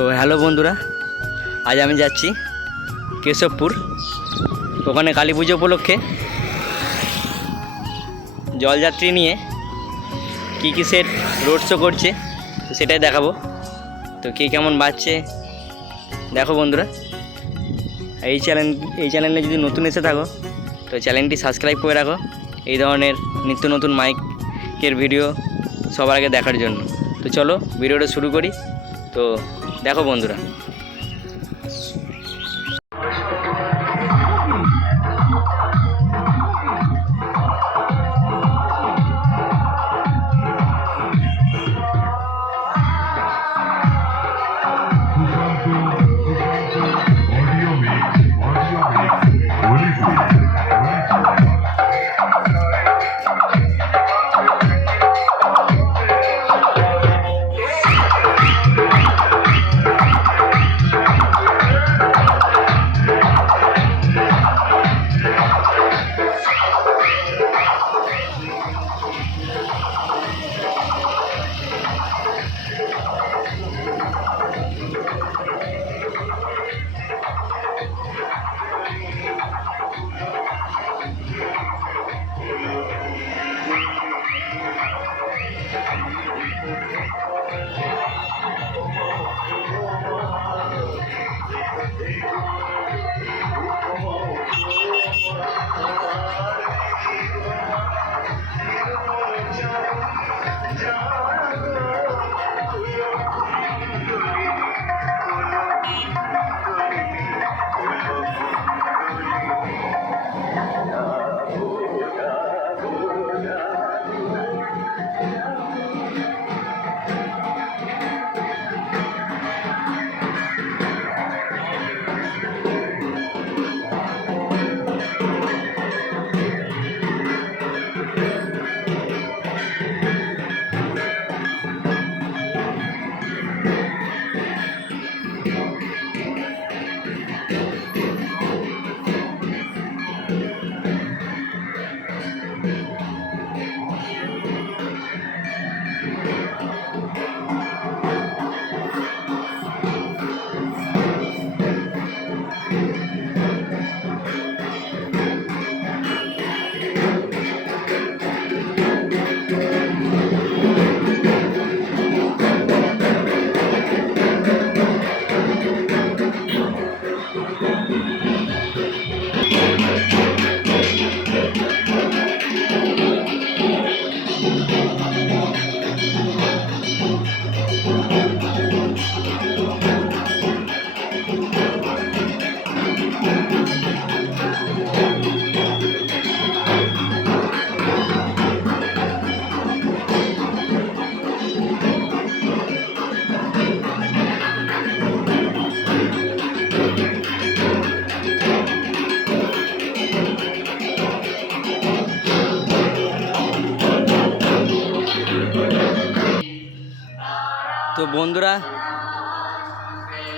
তো হ্যালো বন্ধুরা, আজ আমি যাচ্ছি কেশবপুর, ওখানে কালী পুজো উপলক্ষে। জলযাত্রী নিয়ে কী কী সেট রোড শো করছে, সেটাই দেখাবো। তো কে কেমন বাজছে, দেখো বন্ধুরা। এই চ্যানেল এই চ্যানেলে যদি নতুন এসে থাকো, তো চ্যানেলটি সাবস্ক্রাইব করে রাখো। এই ধরনের নিত্য নতুন মাইকের ভিডিও সবার আগে দেখার জন্য। তো চলো ভিডিওটা শুরু করি। তো দেখো বন্ধুরা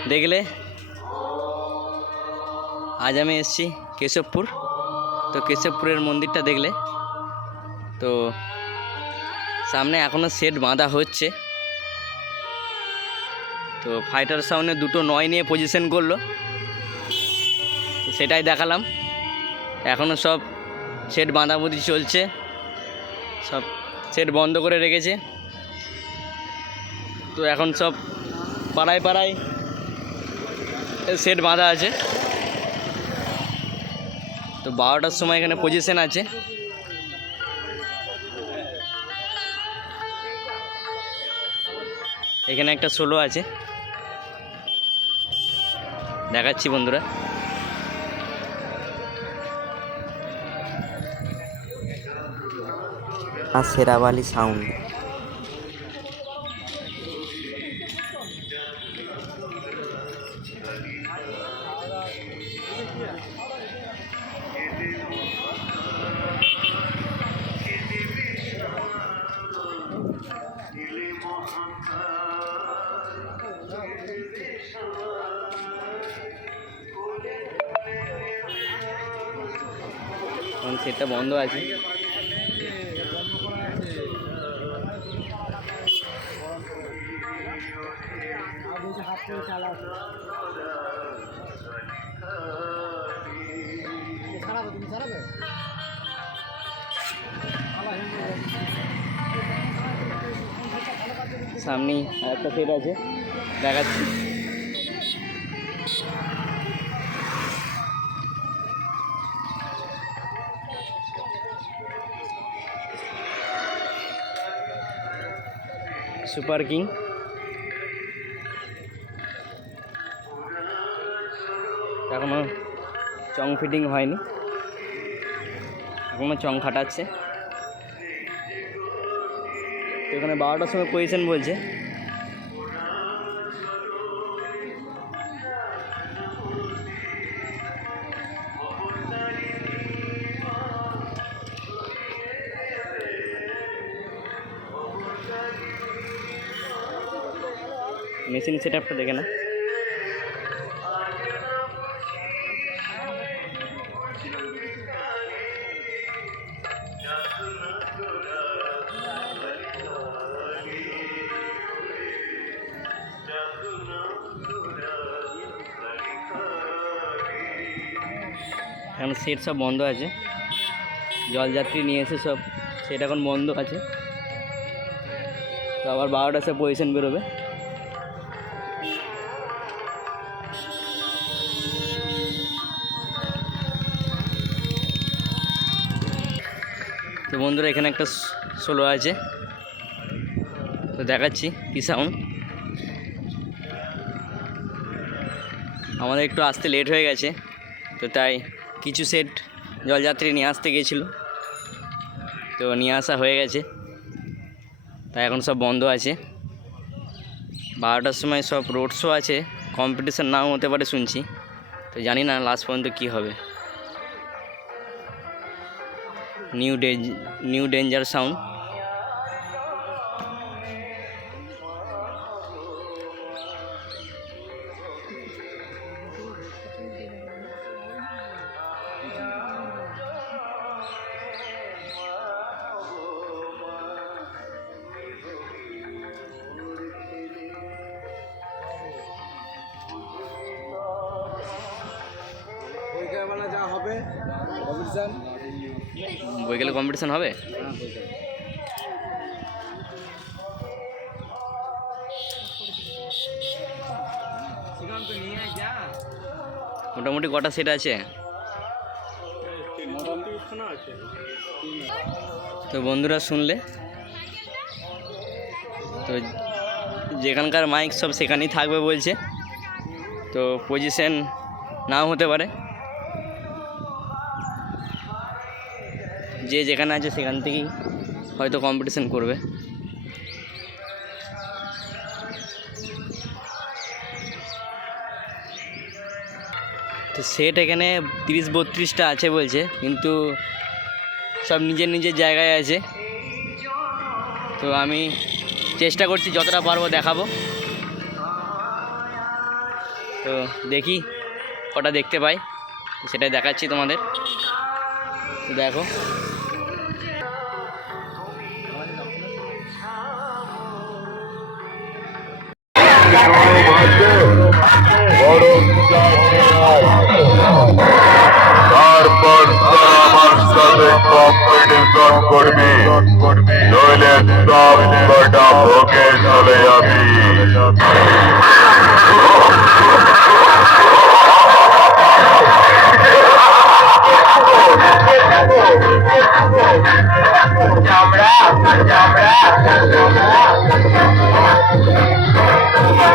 দেখলে? আজ আমি এসেছি কেশবপুর। তো কেশবপুরের মন্দিরটা দেখলে? তো সামনে এখনও সেট বাঁধা হচ্ছে। তো ফাইটার সাউন্ডে দুটো নয় নিয়ে পজিশন করল। সেটাই দেখালাম। এখনও সব সেট বাঁধাবুধি চলছে। সব সেট বন্ধ করে রেখেছে। তো এখন সব পাড়ায় পাড়ায় সেট বাঁধা আছে। তো বারোটার সময় এখানে পজিশন আছে। এখানে একটা সোলো আছে। দেখাচ্ছি বন্ধুরা। আর সেরাবালি সাউন্ড সামনেই একটা সেট আছে। দেখাচ্ছি। সুপার কিং এখনও চং ফিটিং হয়নি। এখনও চং খাটাচ্ছে। তো এখানে বারোটার সময় পজিশন বলছে। মেশিন সেট আপটা দেখে না এখন সেট সব বন্ধ আছে। জলযাত্রী নিয়ে এসে সব, সেট এখন বন্ধ আছে। তো আবার বারোটা সে পজিশন বেরোবে। তো বন্ধুরা, এখানে একটা সোলো আছে। তো দেখাচ্ছি কী সাউন্ড আমাদের একটু আসতে লেট হয়ে গেছে, তো তাই কিছু সেট জলযাত্রী নিয়ে আসতে গিয়েছিল তো নিয়ে আসা হয়ে গেছে। তাই এখন সব বন্ধ আছে। বারোটার সময় সব রোড শো আছে। কম্পিটিশান নাও হতে পারে শুনছি। তো জানি না লাস্ট পর্যন্ত কী হবে। নিউ ডেঞ্জ নিউ ডেঞ্জার সাউন্ড বইকালে হবে? মোটামুটি কটা সেট আছে? তো বন্ধুরা শুনলে? তো যেখানকার মাইক সব সেখানেই থাকবে বলছে। তো পজিশন নাও হতে পারে। যে যেখানে আছে সেখান থেকেই হয়তো কম্পিটিশন করবে। তো সেট এখানে তিরিশ বত্রিশটা আছে বলছে, কিন্তু সব নিজের নিজের জায়গায় আছে। তো আমি চেষ্টা করছি যতটা পারব দেখাবো। তো দেখি কটা দেখতে পাই, সেটাই দেখাচ্ছি তোমাদের। দেখো। তারপর আমার সাথে কম্পিটিশন করবি নইলে সব কটা ভোগে চলে যাবি চামড়া চামড়া চামড়া Oh,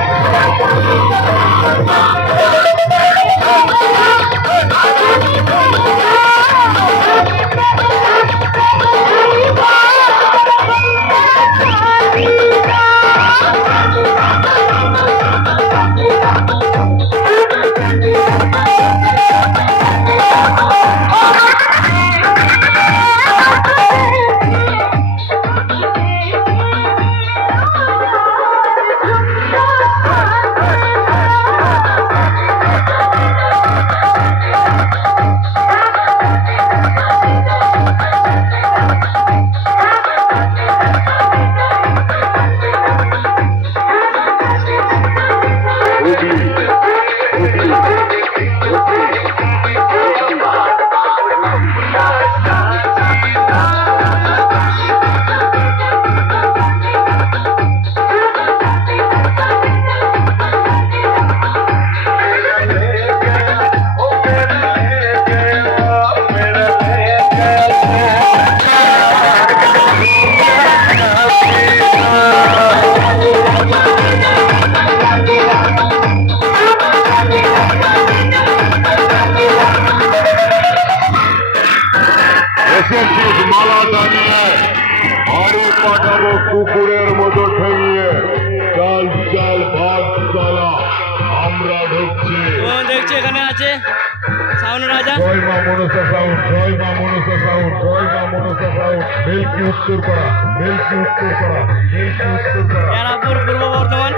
বেলকি উত্তর করা বেলকি উত্তর করা বেলকি উত্তর করা পূর্ব বর্ধমান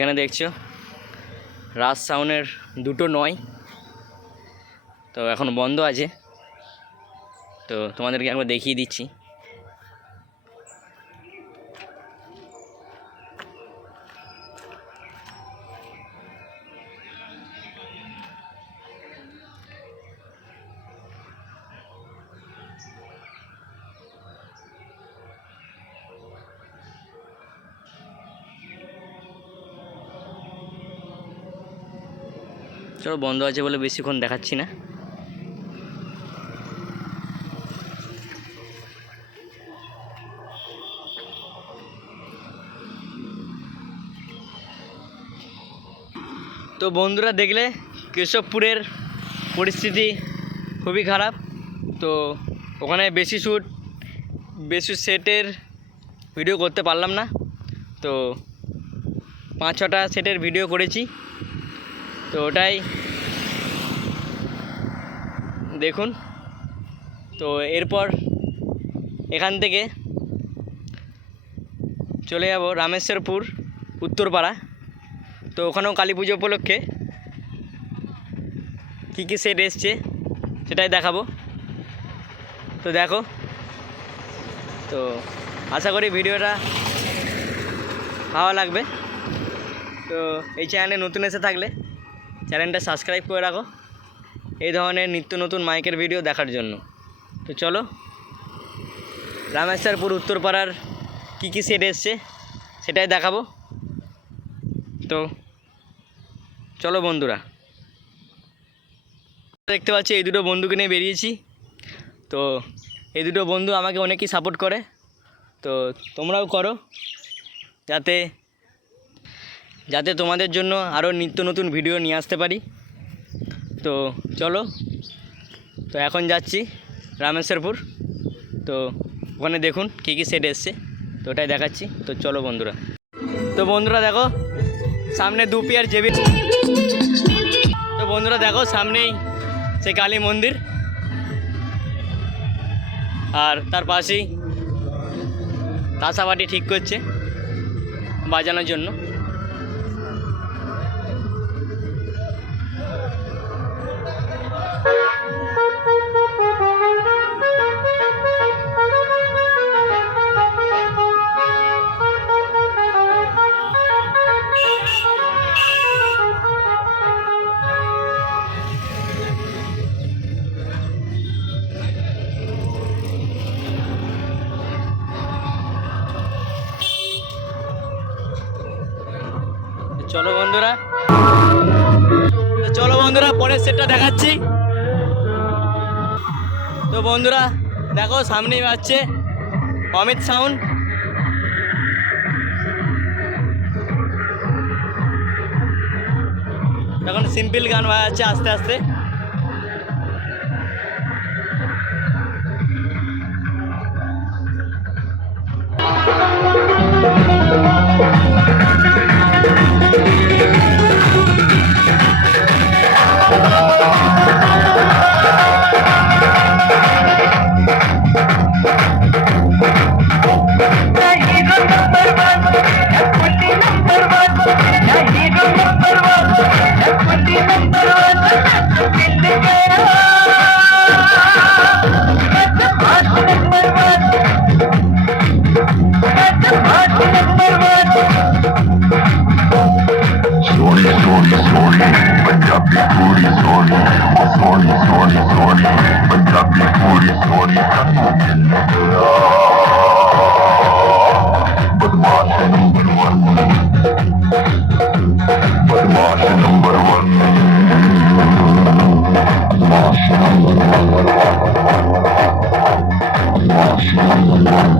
এখানে দেখছ, রাজ সাউনের দুটো নয়। তো এখন বন্ধ আছে। তো তোমাদেরকে একবার দেখিয়ে দিচ্ছি। চলো বন্ধ আছে বলে বেশিক্ষণ দেখাচ্ছি না। তো বন্ধুরা দেখলে কেশবপুরের পরিস্থিতি খুবই খারাপ। তো ওখানে বেশি শ্যুট, বেশি সেটের ভিডিও করতে পারলাম না। তো পাঁচ ছটা সেটের ভিডিও করেছি। তো ওটাই। দেখুন। তো এরপর এখান থেকে চলে যাব রামেশ্বরপুর, উত্তরপাড়া। তো ওখানেও কালী পুজো উপলক্ষে কী কী সেট এসছে সেটাই দেখাবো। তো দেখো। তো আশা করি ভিডিওটা ভালো লাগবে। তো এই চ্যানেলে নতুন এসে থাকলে চ্যানেলটা সাবস্ক্রাইব করে রাখো। এই ধরনের নিত্য নতুন মাইকের ভিডিও দেখার জন্য। তো চলো, রামেশ্বরপুর উত্তরপাড়ার কী কী সেট এসছে সেটাই দেখাবো। তো চলো বন্ধুরা, দেখতে পাচ্ছি এই দুটো বন্ধুকে নিয়ে বেরিয়েছি। তো এই দুটো বন্ধু আমাকে অনেকই সাপোর্ট করে। তো তোমরাও করো, যাতে যাতে তোমাদের জন্য আরও নিত্য নতুন ভিডিও নিয়ে আসতে পারি। তো চলো, তো এখন যাচ্ছি রামেশ্বরপুর। তো ওখানে দেখুন কী কী সেট এসছে, তো ওটাই দেখাচ্ছি। তো চলো বন্ধুরা। তো বন্ধুরা দেখো, সামনে দু পেয়ার জেবি। তো বন্ধুরা দেখো, সামনেই সেই কালী মন্দির। আর তার পাশেই তাসাবাটি ঠিক করছে বাজানোর জন্য। চলো বন্ধুরা। চলো বন্ধুরা, পরের সেটটা দেখাচ্ছি। তো বন্ধুরা, দেখো, সামনেই পাচ্ছে অমিত সাউন্ড এখন সিম্পল গান বাজাচ্ছে আস্তে আস্তে। Allah.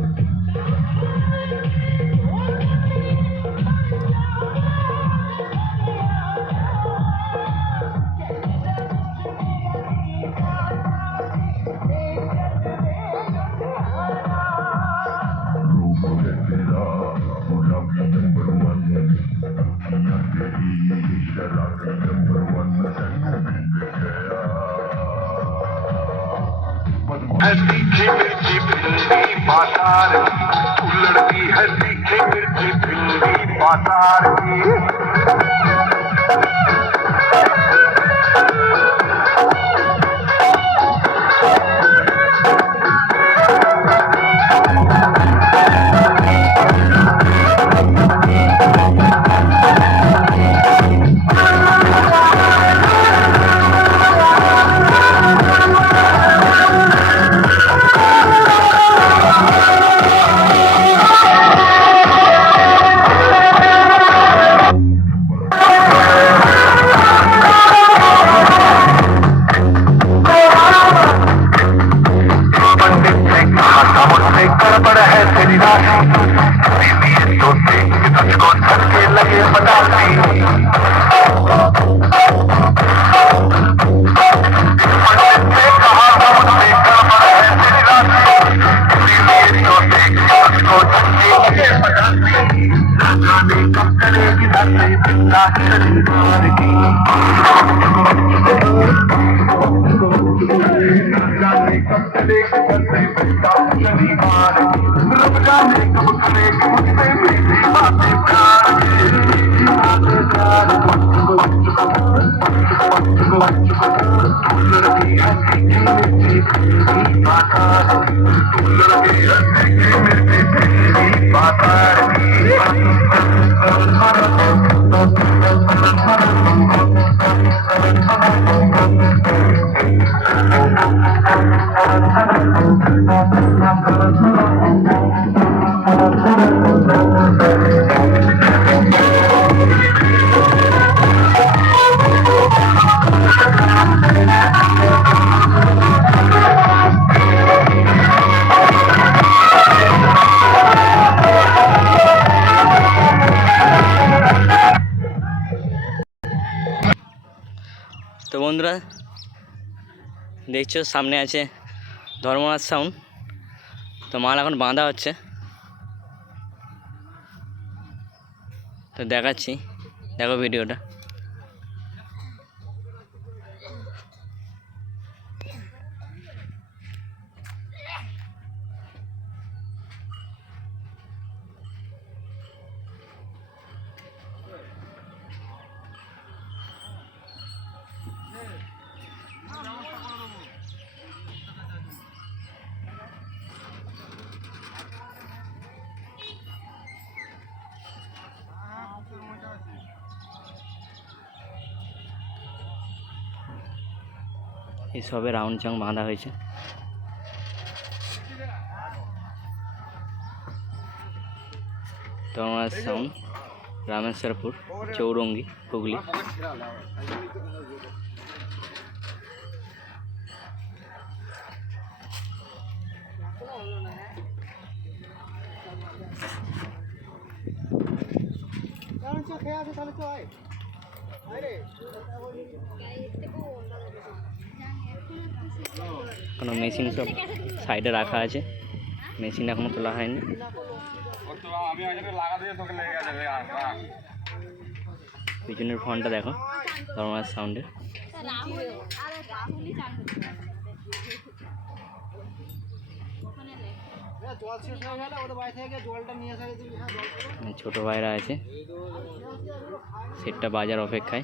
हरि खिंक जी भी पी हरि खिंड जी भी দেখছ সামনে আছে ধর্মনাথ সাউন্ড তো মাল এখন বাঁধা হচ্ছে। তো দেখাচ্ছি দেখো ভিডিওটা এসবে রাউন্ড চাং বাঁধা হয়েছে। তোমার সাউন্ড রামেশ্বরপুর, চৌরঙ্গি, হুগলি। খেয়ে আছে তাহলে তো হয় রে। কোনো মেশিন সব সাইডে রাখা আছে। মেশিন এখনও তোলা হয়নি। পিছনের ফোনটা দেখো ধর্মার সাউন্ডের। ছোটো ভাইরা আছে। সেটটা বাজার অপেক্ষায়।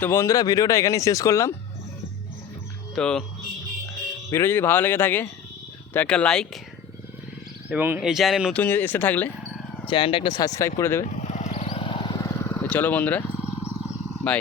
তো বন্ধুরা, ভিডিওটা এখানেই শেষ করলাম। তো ভিডিও যদি ভালো লেগে থাকে, তো একটা লাইক এবং এই চ্যানেলে নতুন এসে থাকলে চ্যানেলটা একটা সাবস্ক্রাইব করে দেবে। তো চলো বন্ধুরা বাই